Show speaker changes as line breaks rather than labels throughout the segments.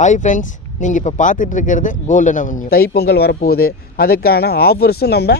Hi friends நீங்கள் இப்போ பார்த்துட்டு இருக்கிறது கோல்டன் அவென்யூ தைப்பொங்கல் வரப்போகுது. அதுக்கான ஆஃபர்ஸும் நம்ம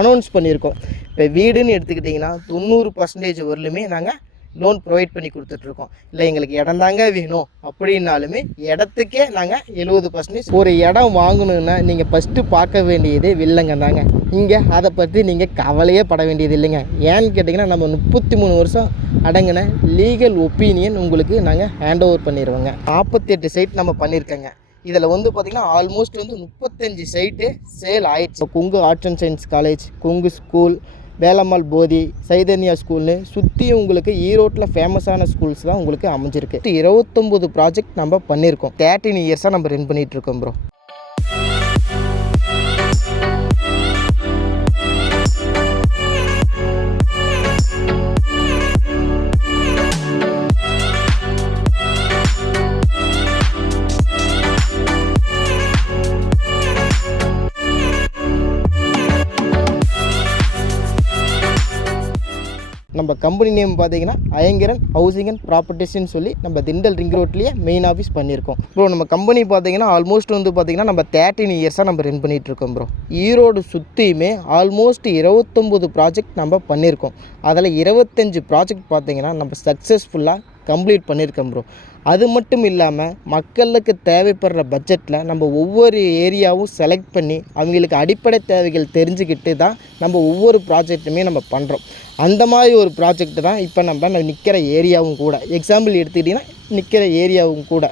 அனௌன்ஸ் பண்ணியிருக்கோம். இப்போ வீடுன்னு எடுத்துக்கிட்டிங்கன்னா தொண்ணூறு பர்சன்டேஜ் வரலுமே நாங்கள் லோன் ப்ரொவைட் பண்ணி கொடுத்துட்ருக்கோம். இல்லை எங்களுக்கு இடம் தாங்க வேணும். அப்படின்னாலுமே இடத்துக்கே நாங்கள் எழுபது பர்சன்டேஜ் ஒரு இடம் வாங்கணுன்னா நீங்கள் ஃபஸ்ட்டு பார்க்க வேண்டியது வில்லங்க தாங்க. இங்கே அதை பற்றி நீங்கள் கவலையே பட வேண்டியது இல்லைங்க. ஏன்னு கேட்டிங்கன்னா நம்ம முப்பத்தி மூணு வருஷம் அடங்கின லீகல் ஒப்பீனியன் உங்களுக்கு நாங்கள் ஹேண்ட் ஓவர் பண்ணிடுவோங்க நாற்பத்தெட்டு சைட் நம்ம பண்ணியிருக்கோங்க இதில் வந்து பார்த்திங்கன்னா ஆல்மோஸ்ட் வந்து முப்பத்தஞ்சு சைட்டு சேல் ஆயிடுச்சு. Kongu arts and science college Kongu school Velammal Bodhi Chaitanya ஸ்கூல்னு சுற்றி உங்களுக்கு ஈரோட்டில் ஃபேமஸான ஸ்கூல்ஸ் தான் உங்களுக்கு அமைஞ்சிருக்கு. இருபத்தொம்போது ப்ராஜெக்ட் நம்ம பண்ணியிருக்கோம். தேர்ட்டின் இயர்ஸாக நம்ம ரன் பண்ணிகிட்டு இருக்கோம் ப்ரோ நம்ம கம்பெனி நேம் பார்த்தீங்கன்னா அயங்கரன் ஹவுசிங் அண்ட் ப்ராப்பர்ட்டிஸ்ன்னு சொல்லி நம்ம திண்டல் ரிங் ரோட்லேயே மெயின் ஆஃபீஸ் பண்ணியிருக்கோம். ப்ரோ நம்ம கம்பெனி பார்த்தீங்கன்னா ஆல்மோஸ்ட் வந்து பார்த்தீங்கன்னா நம்ம தேர்ட்டின் இயர்ஸாக நம்ம ரன் பண்ணிகிட்டு இருக்கோம் ப்ரோ ஈரோடு சுற்றியுமே ஆல்மோஸ்ட் இருபத்தொம்போது ப்ராஜெக்ட் நம்ம பண்ணியிருக்கோம். அதில் இருபத்தஞ்சு ப்ராஜெக்ட் பார்த்தீங்கன்னா நம்ம சக்ஸஸ்ஃபுல்லாக கம்ப்ளீட் பண்ணியிருக்கோம் ப்ரோ அது மட்டும் இல்லாமல் மக்களுக்கு தேவைப்படுற பட்ஜெட்டில் நம்ம ஒவ்வொரு ஏரியாவும் செலக்ட் பண்ணி அவங்களுக்கு அடிப்படை தேவைகள் தெரிஞ்சுக்கிட்டு தான் நம்ம ஒவ்வொரு ப்ராஜெக்ட்டுமே நம்ம பண்ணுறோம் அந்த மாதிரி ஒரு ப்ராஜெக்ட் தான் இப்போ நம்ம நிற்கிற ஏரியாவும் கூட. எக்ஸாம்பிள் எடுத்துக்கிட்டிங்கன்னா நிற்கிற ஏரியாவும் கூட.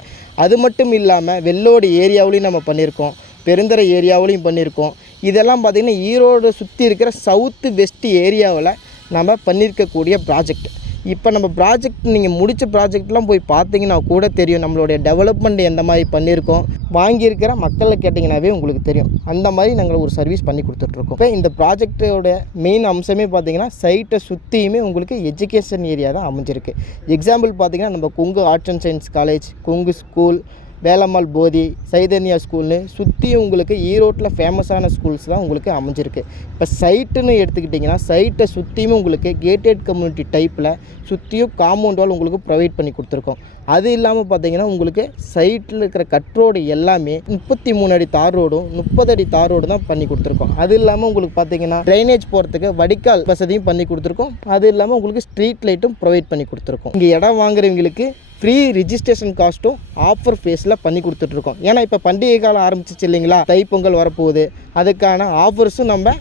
அது மட்டும் இல்லாமல் வெள்ளோடு ஏரியாவிலையும் நம்ம பண்ணியிருக்கோம். பெருந்தரை ஏரியாவிலையும் பண்ணியிருக்கோம். இதெல்லாம் பார்த்திங்கன்னா ஈரோடு சுற்றி இருக்கிற சவுத்து வெஸ்ட் ஏரியாவில் நம்ம பண்ணியிருக்கக்கூடிய ப்ராஜெக்ட் இப்போ நம்ம ப்ராஜெக்ட் நீங்கள் முடித்த ப்ராஜெக்ட்லாம் போய் பார்த்தீங்கன்னா கூட தெரியும் நம்மளுடைய டெவலப்மெண்ட் எந்த மாதிரி பண்ணியிருக்கோம். வாங்கியிருக்கிற மக்களை கேட்டிங்கனாவே உங்களுக்கு தெரியும். அந்த மாதிரி நாங்கள் ஒரு சர்வீஸ் பண்ணி கொடுத்துட்ருக்கோம். இப்போ இந்த ப்ராஜெக்டோட மெயின் அம்சமே பார்த்தீங்கன்னா சைட்டை சுற்றியுமே உங்களுக்கு எஜுகேஷன் ஏரியா தான் அமைஞ்சிருக்கு. எக்ஸாம்பிள் பார்த்தீங்கன்னா நம்ம Kongu arts and science college Kongu school Velammal Bodhi Chaitanya ஸ்கூல்னு சுற்றி உங்களுக்கு ஈரோட்டில் ஃபேமஸான ஸ்கூல்ஸ் தான் உங்களுக்கு அமைஞ்சிருக்கு. இப்போ சைட்டுன்னு எடுத்துக்கிட்டிங்கன்னா சைட்டை சுற்றியும் உங்களுக்கு கேட்டட் கம்யூனிட்டி டைப்பில் சுற்றியும் காம்பவுண்ட் வால் உங்களுக்கு ப்ரொவைட் பண்ணி கொடுத்துருக்கோம். அது இல்லாமல் பார்த்தீங்கன்னா உங்களுக்கு சைட்டில் இருக்கிற கட் ரோடு எல்லாமே முப்பத்தி மூணு அடி தார் ரோடும் முப்பது அடி தார் ரோடு தான் பண்ணி கொடுத்துருக்கோம். அது இல்லாமல் உங்களுக்கு பார்த்தீங்கன்னா ட்ரைனேஜ் போகிறதுக்கு வடிகால் வசதியும் பண்ணி கொடுத்துருக்கோம். அது இல்லாமல் உங்களுக்கு ஸ்ட்ரீட் லைட்டும் ப்ரொவைட் பண்ணி கொடுத்துருக்கோம். இங்கே இடம் வாங்குறவங்களுக்கு ஃப்ரீ ரிஜிஸ்ட்ரேஷன் காஸ்ட்டும் ஆஃபர் ஃபேஸில் பண்ணி கொடுத்துட்ருக்கோம். ஏன்னா இப்போ பண்டிகை காலம் ஆரம்பிச்சிச்சு இல்லைங்களா? தைப்பொங்கல் வரப்போகுது. அதுக்கான ஆஃபர்ஸும் நம்ம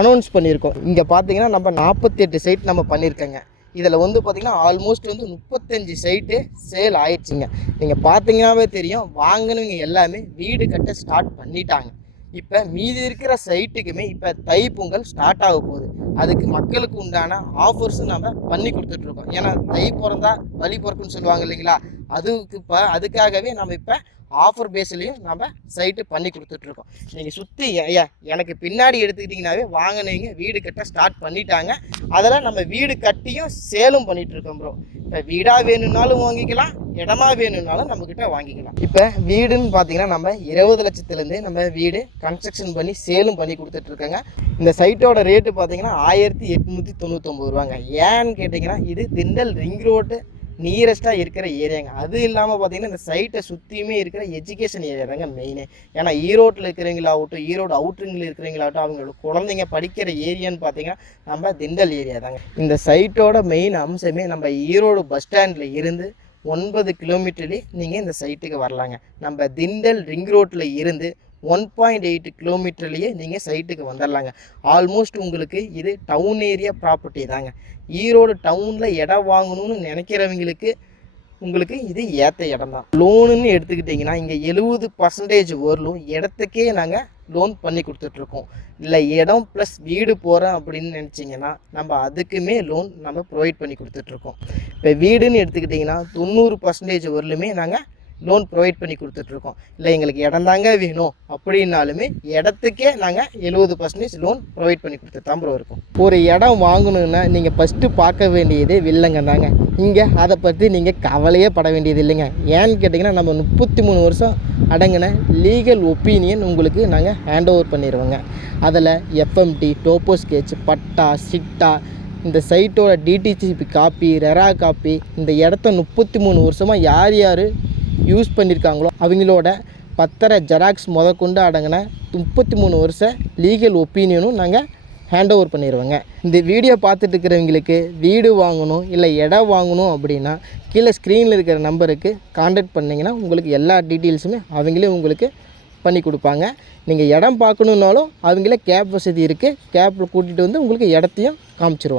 அனௌன்ஸ் பண்ணியிருக்கோம். இங்கே பார்த்தீங்கன்னா நம்ம நாற்பத்தி எட்டு சைட் நம்ம பண்ணியிருக்கோங்க. இதில் வந்து பார்த்திங்கன்னா ஆல்மோஸ்ட் வந்து முப்பத்தஞ்சு சைட்டு சேல் ஆயிடுச்சுங்க. நீங்கள் பார்த்தீங்கன்னாவே தெரியும் வாங்கினவங்க எல்லாமே வீடு கட்ட ஸ்டார்ட் பண்ணிட்டாங்க. இப்போ மீதி இருக்கிற சைட்டுக்குமே இப்போ தை பொங்கல் ஸ்டார்ட் ஆக போகுது. அதுக்கு மக்களுக்கு உண்டான ஆஃபர்ஸும் நம்ம பண்ணி கொடுத்துட்ருக்கோம் ஏன்னா தை பிறந்தா வழி பிறக்குன்னு சொல்லுவாங்க இல்லைங்களா? அதுக்கு இப்போ அதுக்காகவே நம்ம இப்போ ஆஃபர் பேஸ்லேயும் நம்ம சைட்டு பண்ணி கொடுத்துட்ருக்கோம் நீங்கள் சுற்றி ஐயா எனக்கு பின்னாடி எடுத்துக்கிட்டிங்கனாவே வாங்கினவங்க வீடு கட்ட ஸ்டார்ட் பண்ணிட்டாங்க. அதில் நம்ம வீடு கட்டியும் சேலும் பண்ணிகிட்ருக்கோம் ப்ரோ இப்போ வீடாக வேணும்னாலும் வாங்கிக்கலாம் இடமா வேணும்னாலும் நம்மக்கிட்ட வாங்கிக்கலாம். இப்போ வீடுன்னு பார்த்தீங்கன்னா நம்ம இருபது லட்சத்துலேருந்தே நம்ம வீடு கன்ஸ்ட்ரக்ஷன் பண்ணி சேலும் பண்ணி கொடுத்துட்ருக்கோங்க இந்த சைட்டோட ரேட்டு பார்த்தீங்கன்னா ஆயிரத்தி எட்நூற்றி தொண்ணூத்தொம்பது ரூபாங்க. ஏன்னு கேட்டிங்கன்னா இது திண்டல் ரிங் ரோடு. நியரஸ்ட்டாக இருக்கிற ஏரியாங்க. அது இல்லாமல் பார்த்தீங்கன்னா இந்த சைட்டை சுற்றியுமே இருக்கிற எஜுகேஷன் ஏரியா தாங்க மெயினு ஏன்னா ஈரோட்டில் இருக்கிறவங்களாகட்டும் ஈரோடு அவுட்ரிங்கில் இருக்கிறவங்களாகட்டும் அவங்களோட குழந்தைங்க படிக்கிற ஏரியான்னு பார்த்தீங்கன்னா நம்ம திண்டல் ஏரியா தாங்க. இந்த சைட்டோட மெயின் அம்சமே நம்ம ஈரோடு பஸ் ஸ்டாண்டில் இருந்து ஒன்பது கிலோமீட்டர்லேயே நீங்கள் இந்த சைட்டுக்கு வரலாங்க. நம்ம திண்டல் ரிங் ரோட்டில் இருந்து ஒன் பாயிண்ட் எயிட் கிலோமீட்டர்லேயே நீங்கள் சைட்டுக்கு வந்துடலாங்க ஆல்மோஸ்ட் உங்களுக்கு இது டவுன் ஏரியா ப்ராப்பர்ட்டி தாங்க. ஈரோடு டவுனில் இடம் வாங்கணும்னு நினைக்கிறவங்களுக்கு உங்களுக்கு இது ஏற்ற இடம் தான். லோனுன்னு எடுத்துக்கிட்டிங்கன்னா இங்கே எழுபது பர்சன்டேஜ் வரலும் இடத்துக்கே நாங்கள் லோன் பண்ணி கொடுத்துட்ருக்கோம். இல்லை இடம் ப்ளஸ் வீடு போகிறோம் அப்படின்னு நினச்சிங்கன்னா நம்ம அதுக்குமே லோன் நம்ம ப்ரொவைட் பண்ணி கொடுத்துட்ருக்கோம். இப்போ வீடுன்னு எடுத்துக்கிட்டிங்கன்னா தொண்ணூறு பர்சன்டேஜ் வரலுமே நாங்கள் லோன் ப்ரொவைட் பண்ணி கொடுத்துட்ருக்கோம். இல்லை எங்களுக்கு இடம் தாங்க வேணும். அப்படின்னாலுமே இடத்துக்கே நாங்கள் எழுபது பர்சன்டேஜ் லோன் ப்ரொவைட் பண்ணி கொடுத்துட்டு தான் ப்ரோ இருக்கும். ஒரு இடம் வாங்கணுன்னா நீங்கள் ஃபஸ்ட்டு பார்க்க வேண்டியது வில்லங்க தாங்க. இங்கே அதை பற்றி நீங்கள் கவலையே பட வேண்டியது இல்லைங்க. ஏன்னு கேட்டிங்கன்னா நம்ம முப்பத்தி மூணு வருஷம் அடங்கின லீகல் ஒப்பீனியன் உங்களுக்கு நாங்கள் ஹேண்ட் ஓவர் பண்ணிடுவோங்க அதில் எஃப்எம்டி டோப்போ ஸ்கெட்ச் பட்டா சிட்டா இந்த சைட்டோட டிடிசிபி காப்பி ரெரா காப்பி இந்த இடத்த முப்பத்தி மூணு வருஷமாக யார் யார் யூஸ் பண்ணியிருக்காங்களோ அவங்களோட பத்தரை ஜெராக்ஸ் முதற்கொண்டு அடங்கின முப்பத்தி மூணு வருஷ லீகல் ஒப்பீனியனும் நாங்கள் ஹேண்ட் ஓவர் பண்ணிடுவோங்க இந்த வீடியோ பார்த்துட்டு இருக்கிறவங்களுக்கு வீடு வாங்கணும் இல்லை இடம் வாங்கணும் அப்படின்னா கீழே ஸ்க்ரீனில் இருக்கிற நம்பருக்கு காண்டாக்ட் பண்ணிங்கன்னா உங்களுக்கு எல்லா டீட்டெயில்ஸுமே அவங்களே உங்களுக்கு பண்ணி கொடுப்பாங்க. நீங்கள் இடம் பார்க்கணுன்னாலும் அவங்களே கேப் வசதி இருக்குது கேப்பில் கூட்டிகிட்டு வந்து உங்களுக்கு இடத்தையும் காமிச்சிருவாங்க.